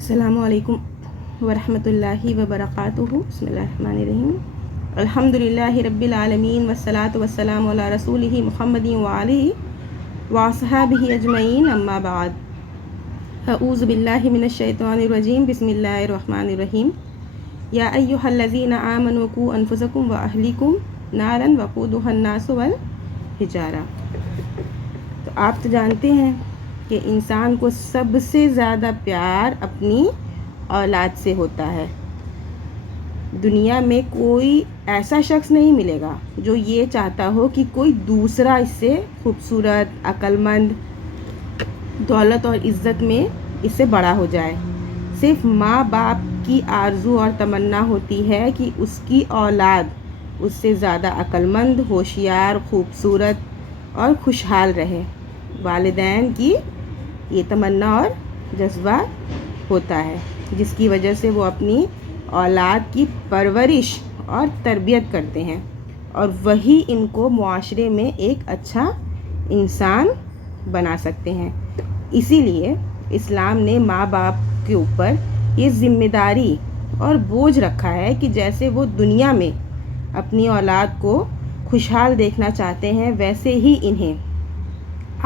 السلام علیکم ورحمۃ اللہ وبرکاتہ۔ بسم اللہ الرحمن الرحیم۔ الحمد للہ رب العالمین والصلاة والسلام علی رسولہ محمد وآلہ وصحبہ اجمعین، اما بعد۔ اعوذ باللہ من الشیطان الرجیم، بسم اللہ الرحمن الرحیم۔ یا ایہا الذین آمنوا قوا انفسکم واہلیکم نارا وقودها الناس والحجارہ۔ تو آپ تو جانتے ہیں کہ انسان کو سب سے زیادہ پیار اپنی اولاد سے ہوتا ہے۔ دنیا میں کوئی ایسا شخص نہیں ملے گا جو یہ چاہتا ہو کہ کوئی دوسرا اس سے خوبصورت، عقل مند، دولت اور عزت میں اس سے بڑا ہو جائے۔ صرف ماں باپ کی آرزو اور تمنا ہوتی ہے کہ اس کی اولاد اس سے زیادہ عقل مند، ہوشیار، خوبصورت اور خوشحال رہے۔ والدین کی یہ تمنا اور جذبہ ہوتا ہے، جس کی وجہ سے وہ اپنی اولاد کی پرورش اور تربیت کرتے ہیں، اور وہی ان کو معاشرے میں ایک اچھا انسان بنا سکتے ہیں۔ اسی لیے اسلام نے ماں باپ کے اوپر یہ ذمہ داری اور بوجھ رکھا ہے کہ جیسے وہ دنیا میں اپنی اولاد کو خوشحال دیکھنا چاہتے ہیں، ویسے ہی انہیں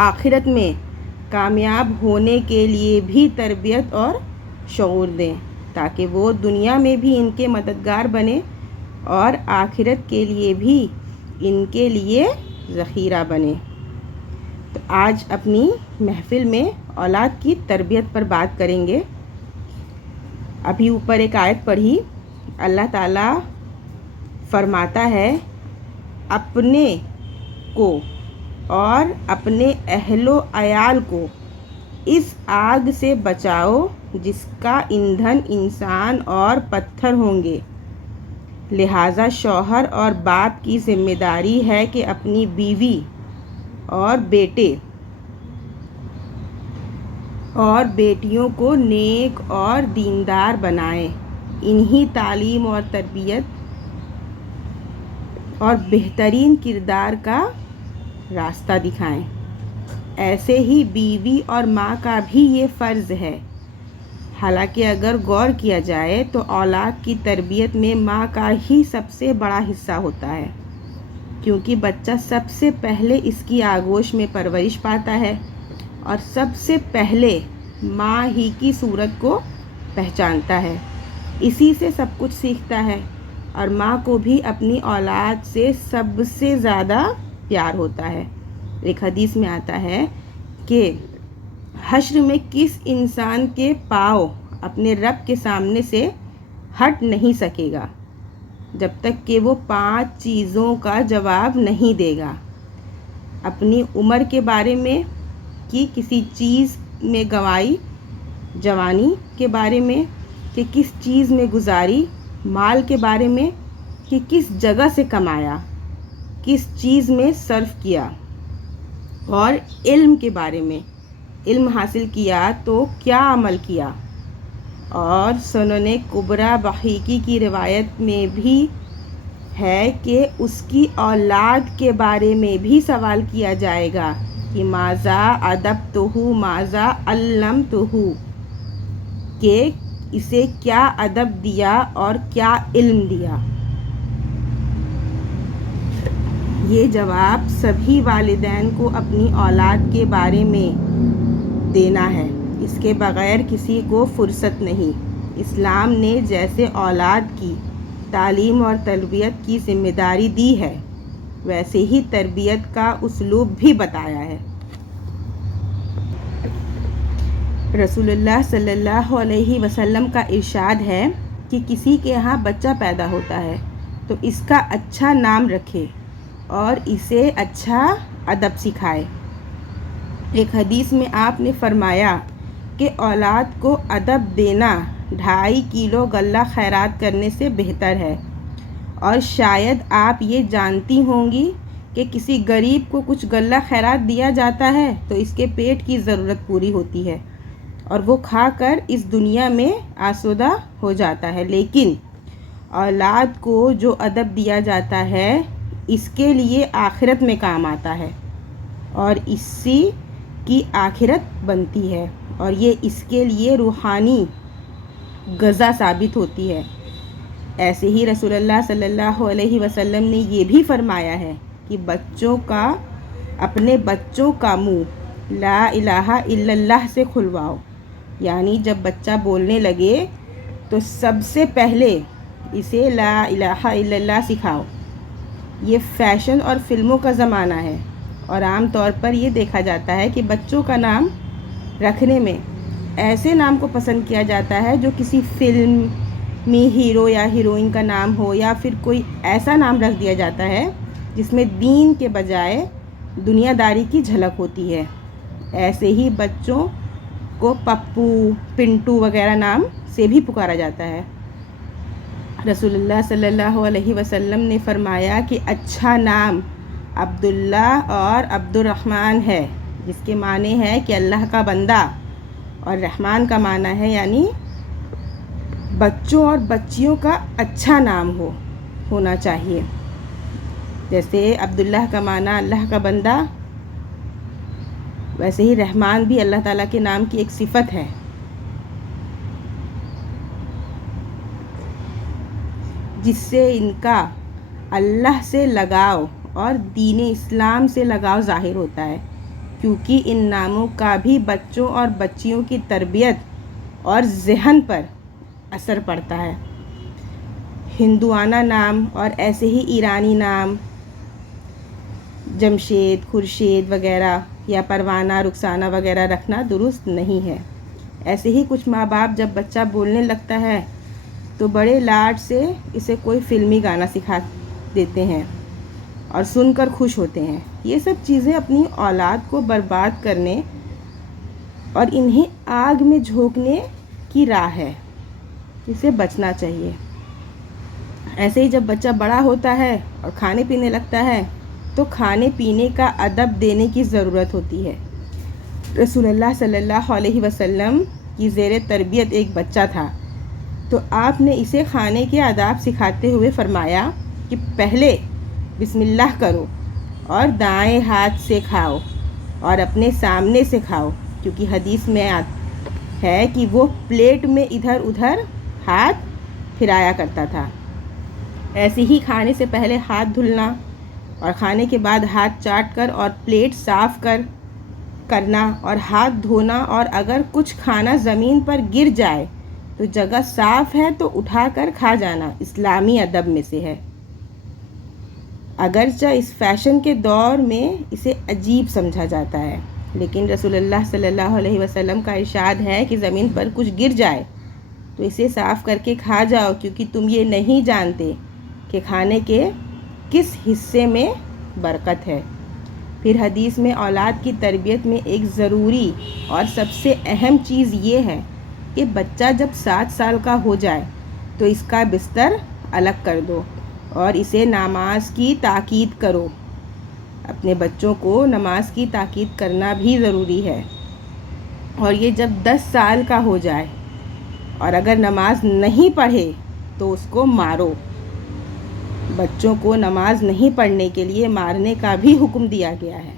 آخرت میں کامیاب ہونے کے لیے بھی تربیت اور شعور دیں، تاکہ وہ دنیا میں بھی ان کے مددگار بنے اور آخرت کے لیے بھی ان کے لیے ذخیرہ بنے۔ تو آج اپنی محفل میں اولاد کی تربیت پر بات کریں گے۔ ابھی اوپر ایک آیت پڑھی، اللہ تعالیٰ فرماتا ہے، اپنے کو اور اپنے اہل و عیال کو اس آگ سے بچاؤ جس کا ایندھن انسان اور پتھر ہوں گے۔ لہٰذا شوہر اور باپ کی ذمہ داری ہے کہ اپنی بیوی اور بیٹے اور بیٹیوں کو نیک اور دیندار بنائیں، انہی تعلیم اور تربیت اور بہترین کردار کا راستہ دکھائیں۔ ایسے ہی بیوی اور ماں کا بھی یہ فرض ہے۔ حالانکہ اگر غور کیا جائے تو اولاد کی تربیت میں ماں کا ہی سب سے بڑا حصہ ہوتا ہے، کیونکہ بچہ سب سے پہلے اس کی آغوش میں پرورش پاتا ہے اور سب سے پہلے ماں ہی کی صورت کو پہچانتا ہے، اسی سے سب کچھ سیکھتا ہے، اور ماں کو بھی اپنی اولاد سے سب سے زیادہ پیار ہوتا ہے۔ ایک حدیث میں آتا ہے کہ حشر میں کس انسان کے پاؤں اپنے رب کے سامنے سے ہٹ نہیں سکے گا جب تک کہ وہ 5 چیزوں کا جواب نہیں دے گا۔ اپنی عمر کے بارے میں کہ کسی چیز میں گنوائی، جوانی کے بارے میں کہ کس چیز میں گزاری، مال کے بارے میں کہ کس جگہ سے کمایا، کس چیز میں صرف کیا، اور علم کے بارے میں علم حاصل کیا تو کیا عمل کیا۔ اور سنن کبریٰ بحیقی کی روایت میں بھی ہے کہ اس کی اولاد کے بارے میں بھی سوال کیا جائے گا کہ ماذا ادبتہ ماذا علمتہ، کہ اسے کیا ادب دیا اور کیا علم دیا۔ یہ جواب سبھی والدین کو اپنی اولاد کے بارے میں دینا ہے، اس کے بغیر کسی کو فرصت نہیں۔ اسلام نے جیسے اولاد کی تعلیم اور تربیت کی ذمہ داری دی ہے، ویسے ہی تربیت کا اسلوب بھی بتایا ہے۔ رسول اللہ صلی اللہ علیہ وسلم کا ارشاد ہے کہ کسی کے ہاں بچہ پیدا ہوتا ہے تو اس کا اچھا نام رکھے اور اسے اچھا ادب سکھائے۔ ایک حدیث میں آپ نے فرمایا کہ اولاد کو ادب دینا 2.5 کلو غلہ خیرات کرنے سے بہتر ہے، اور شاید آپ یہ جانتی ہوں گی کہ کسی غریب کو کچھ غلہ خیرات دیا جاتا ہے تو اس کے پیٹ کی ضرورت پوری ہوتی ہے اور وہ کھا کر اس دنیا میں آسودہ ہو جاتا ہے، لیکن اولاد کو جو ادب دیا جاتا ہے اس کے لیے آخرت میں کام آتا ہے، اور اسی کی آخرت بنتی ہے، اور یہ اس کے لیے روحانی غذا ثابت ہوتی ہے۔ ایسے ہی رسول اللہ صلی اللہ علیہ وسلم نے یہ بھی فرمایا ہے کہ اپنے بچوں کا منہ لا الہ الا اللہ سے کھلواؤ، یعنی جب بچہ بولنے لگے تو سب سے پہلے اسے لا الہ الا اللہ سکھاؤ۔ یہ فیشن اور فلموں کا زمانہ ہے، اور عام طور پر یہ دیکھا جاتا ہے کہ بچوں کا نام رکھنے میں ایسے نام کو پسند کیا جاتا ہے جو کسی فلم میں ہیرو یا ہیروئن کا نام ہو، یا پھر کوئی ایسا نام رکھ دیا جاتا ہے جس میں دین کے بجائے دنیا داری کی جھلک ہوتی ہے۔ ایسے ہی بچوں کو پپو، پنٹو وغیرہ نام سے بھی پکارا جاتا ہے۔ رسول اللہ صلی اللہ علیہ وسلم نے فرمایا کہ اچھا نام عبداللہ اور عبد الرحمن ہے، جس کے معنی ہے کہ اللہ کا بندہ، اور رحمان کا معنی ہے یعنی بچوں اور بچیوں کا اچھا نام ہونا چاہیے۔ جیسے عبداللہ کا معنی اللہ کا بندہ، ویسے ہی رحمان بھی اللہ تعالیٰ کے نام کی ایک صفت ہے۔ جس سے ان کا اللہ سے لگاؤ اور دین اسلام سے لگاؤ ظاہر ہوتا ہے، کیونکہ ان ناموں کا بھی بچوں اور بچیوں کی تربیت اور ذہن پر اثر پڑتا ہے۔ ہندوانہ نام اور ایسے ہی ایرانی نام جمشید، خورشید وغیرہ یا پروانہ، رخسانہ وغیرہ رکھنا درست نہیں ہے۔ ایسے ہی کچھ ماں باپ جب بچہ بولنے لگتا ہے تو بڑے لاڈ سے اسے کوئی فلمی گانا سکھا دیتے ہیں اور سن کر خوش ہوتے ہیں۔ یہ سب چیزیں اپنی اولاد کو برباد کرنے اور انہیں آگ میں جھونکنے کی راہ ہے، اسے بچنا چاہیے۔ ایسے ہی جب بچہ بڑا ہوتا ہے اور کھانے پینے لگتا ہے تو کھانے پینے کا ادب دینے کی ضرورت ہوتی ہے۔ رسول اللہ صلی اللہ علیہ وسلم کی زیر تربیت ایک بچہ تھا، تو آپ نے اسے کھانے کے آداب سکھاتے ہوئے فرمایا کہ پہلے بسم اللہ کرو اور دائیں ہاتھ سے کھاؤ اور اپنے سامنے سے کھاؤ، کیونکہ حدیث میں ہے کہ وہ پلیٹ میں ادھر ادھر ہاتھ پھرایا کرتا تھا۔ ایسے ہی کھانے سے پہلے ہاتھ دھلنا اور کھانے کے بعد ہاتھ چاٹ کر اور پلیٹ صاف کرنا اور ہاتھ دھونا، اور اگر کچھ کھانا زمین پر گر جائے تو جگہ صاف ہے تو اٹھا کر کھا جانا اسلامی ادب میں سے ہے۔ اگرچہ اس فیشن کے دور میں اسے عجیب سمجھا جاتا ہے، لیکن رسول اللہ صلی اللہ علیہ وسلم کا ارشاد ہے کہ زمین پر کچھ گر جائے تو اسے صاف کر کے کھا جاؤ، کیونکہ تم یہ نہیں جانتے کہ کھانے کے کس حصے میں برکت ہے۔ پھر حدیث میں اولاد کی تربیت میں ایک ضروری اور سب سے اہم چیز یہ ہے کہ بچہ جب 7 سال کا ہو جائے تو اس کا بستر الگ کر دو اور اسے نماز کی تاکید کرو۔ اپنے بچوں کو نماز کی تاکید کرنا بھی ضروری ہے، اور یہ جب 10 سال کا ہو جائے اور اگر نماز نہیں پڑھے تو اس کو مارو۔ بچوں کو نماز نہیں پڑھنے کے لیے مارنے کا بھی حکم دیا گیا ہے۔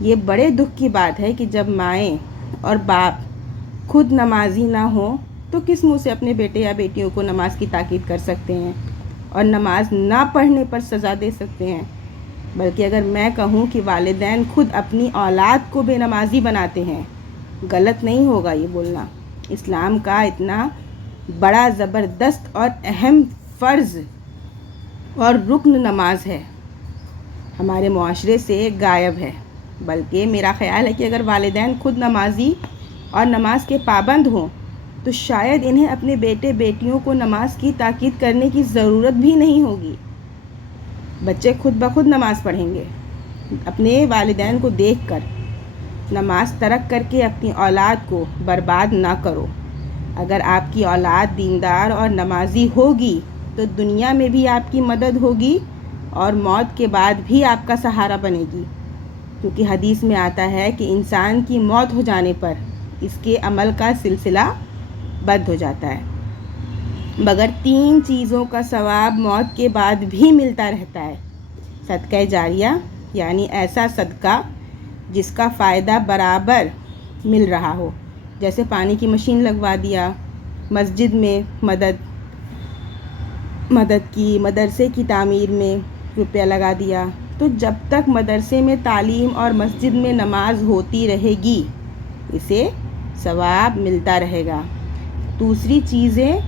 یہ بڑے دکھ کی بات ہے کہ جب مائیں اور باپ خود نمازی نہ ہوں تو کس منہ سے اپنے بیٹے یا بیٹیوں کو نماز کی تاکید کر سکتے ہیں اور نماز نہ پڑھنے پر سزا دے سکتے ہیں؟ بلکہ اگر میں کہوں کہ والدین خود اپنی اولاد کو بے نمازی بناتے ہیں، غلط نہیں ہوگا یہ بولنا۔ اسلام کا اتنا بڑا زبردست اور اہم فرض اور رکن نماز ہے، ہمارے معاشرے سے غائب ہے۔ بلکہ میرا خیال ہے کہ اگر والدین خود نمازی اور نماز کے پابند ہوں تو شاید انہیں اپنے بیٹے بیٹیوں کو نماز کی تاکید کرنے کی ضرورت بھی نہیں ہوگی۔ بچے خود بخود نماز پڑھیں گے۔ اپنے والدین کو دیکھ کر نماز ترک کر کے اپنی اولاد کو برباد نہ کرو۔ اگر آپ کی اولاد دیندار اور نمازی ہوگی تو دنیا میں بھی آپ کی مدد ہوگی اور موت کے بعد بھی آپ کا سہارا بنے گی، کیونکہ حدیث میں آتا ہے کہ انسان کی موت ہو جانے پر اس کے عمل کا سلسلہ بند ہو جاتا ہے، مگر 3 چیزوں کا ثواب موت کے بعد بھی ملتا رہتا ہے۔ صدقہ جاریہ، یعنی ایسا صدقہ جس کا فائدہ برابر مل رہا ہو، جیسے پانی کی مشین لگوا دیا، مسجد میں مدد کی، مدرسے کی تعمیر میں روپیہ لگا دیا، تو جب تک مدرسے میں تعلیم اور مسجد میں نماز ہوتی رہے گی اسے ثواب ملتا رہے گا۔ دوسری چیز ہے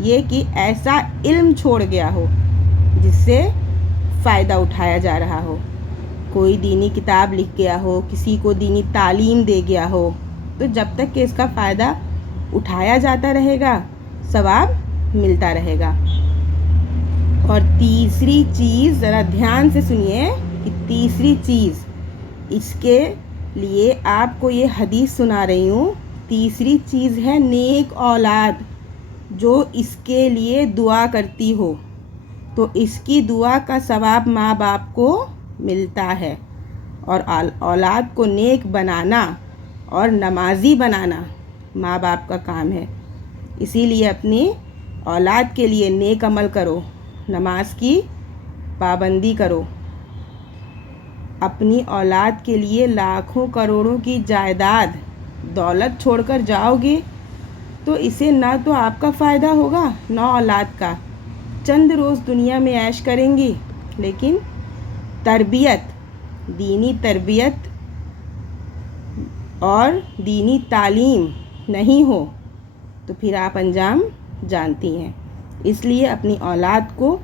یہ کہ ایسا علم چھوڑ گیا ہو جس سے فائدہ اٹھایا جا رہا ہو، کوئی دینی کتاب لکھ گیا ہو، کسی کو دینی تعلیم دے گیا ہو، تو جب تک کہ اس کا فائدہ اٹھایا جاتا رہے گا ثواب ملتا رہے گا۔ اور تیسری چیز ذرا دھیان سے سنیے کہ تیسری چیز، اس کے لیے آپ کو یہ حدیث سنا رہی ہوں، تیسری چیز ہے نیک اولاد جو اس کے لیے دعا کرتی ہو، تو اس کی دعا کا ثواب ماں باپ کو ملتا ہے، اور اولاد کو نیک بنانا اور نمازی بنانا ماں باپ کا کام ہے۔ اسی لیے اپنی اولاد کے لیے نیک عمل کرو، نماز کی پابندی کرو۔ اپنی اولاد کے لیے لاکھوں کروڑوں کی جائیداد دولت چھوڑ کر جاؤ گے تو اسے نہ تو آپ کا فائدہ ہوگا نہ اولاد کا، چند روز دنیا میں عیش کریں گی، لیکن تربیت، دینی تربیت اور دینی تعلیم نہیں ہو تو پھر آپ انجام جانتی ہیں۔ اس لیے اپنی اولاد کو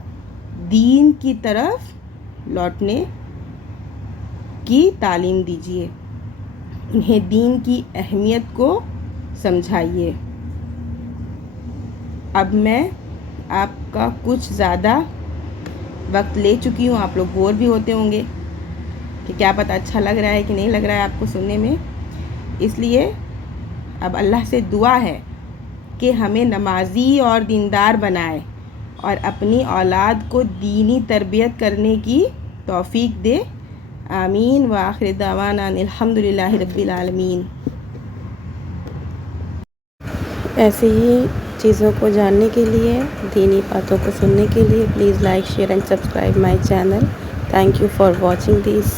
دین کی طرف لوٹنے کی تعلیم دیجیے، انہیں دین کی اہمیت کو سمجھائیے۔ اب میں آپ کا کچھ زیادہ وقت لے چکی ہوں، آپ لوگ بور بھی ہوتے ہوں گے کہ کیا پتہ اچھا لگ رہا ہے کہ نہیں لگ رہا ہے آپ کو سننے میں، اس لیے اب اللہ سے دعا ہے کہ ہمیں نمازی اور دیندار بنائے اور اپنی اولاد کو دینی تربیت کرنے کی توفیق دے۔ آمین وآخر دعوانا الحمدللہ رب العالمین۔ ایسے ہی چیزوں کو جاننے کے لیے، دینی باتوں کو سننے کے لیے please like, share and subscribe my channel. Thank you for watching this.